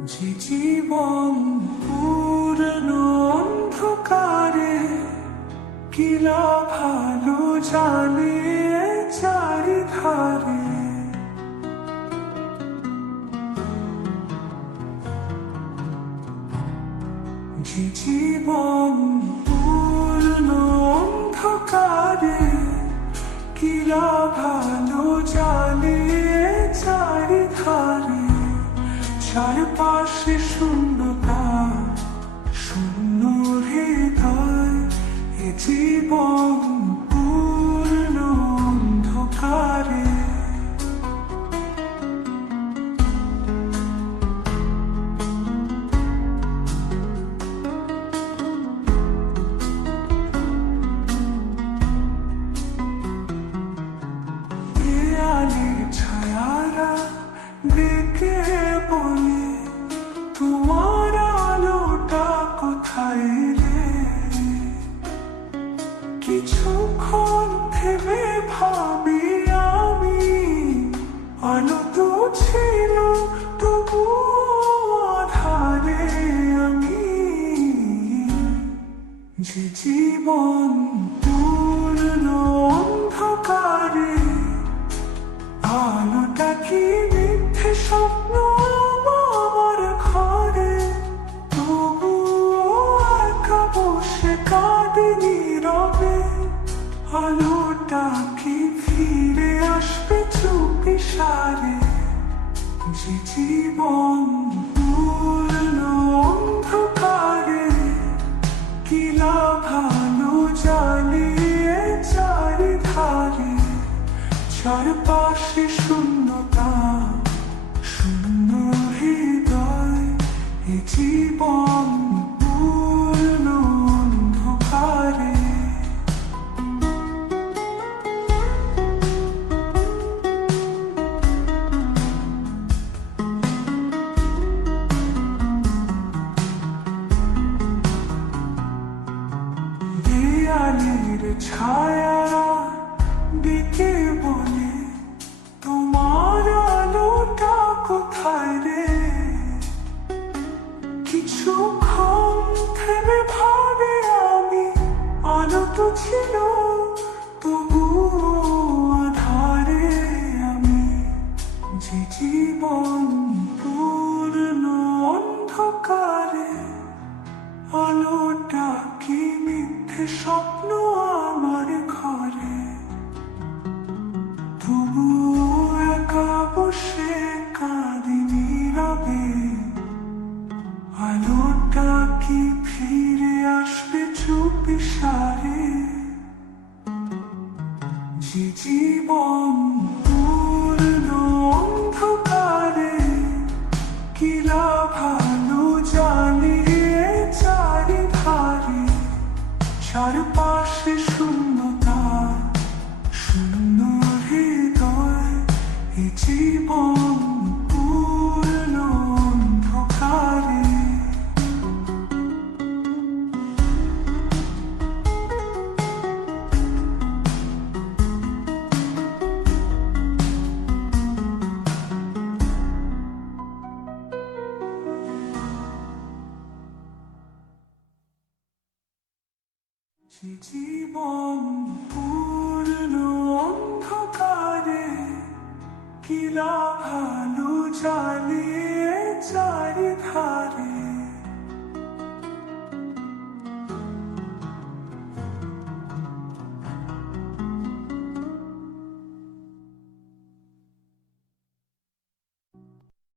যে জীবন পুরনো অন্ধকারে কিলা ভালো জানিয়ে চারিধারে যে জীবন পুরনো অন্ধকারে কিলা ভালো জানিয়ে চারিধারে চারপাশে শূন্যতা শূন্য হৃদয় এ জীবন পূর্ণ অন্ধকারে দেয়ালের ছায়ারা ডেকে বলে তোমার আলোটা কোথায় রে কিছুক্ষণ থেমে ভাবি আমি আলো তো ছিল তবু আধারে আমি যে জীবন পূর্ণ অন্ধকারে আলোটা কি মিথ্যে স্বপ্ন আমার ঘরে তবু একা বসে কাঁদে নীরবে আলোটা কি ফিরে আসবে চুপি সারে যে জীবন পূর্ণ অন্ধকারে কিলা ভালো জানিয়ে চারিধারে চারপাশে শূন্যতা শূন্য হৃদয় এ জীবন পূর্ণ অন্ধকারে দেয়ালের ছায়া ডেকে বলে তোমার আলোটা কোথায় রে কিছুক্ষণ থেমে ভাবে আমি আলো তো ছিল তবু আধারে আমি যে জীবন পূর্ণ অন্ধকারে আলোটা কি মিথ্যে স্বপ্ন আমার ঘরে তবু একা বসে কাঁদি নীরবে আলোটা কি ফিরে আসবে চুপি সারে যে জীবন পূর্ণ অন্ধকারে কিলা ভালো জানিয়ে চারিধারে চারপাশে শূন্যতা শূন্য হৃদয় এ জীবন পূর্ণ অন্ধকারে যে জীবন পূর্ণ অন্ধকারে কিলা ভালো জানিয়ে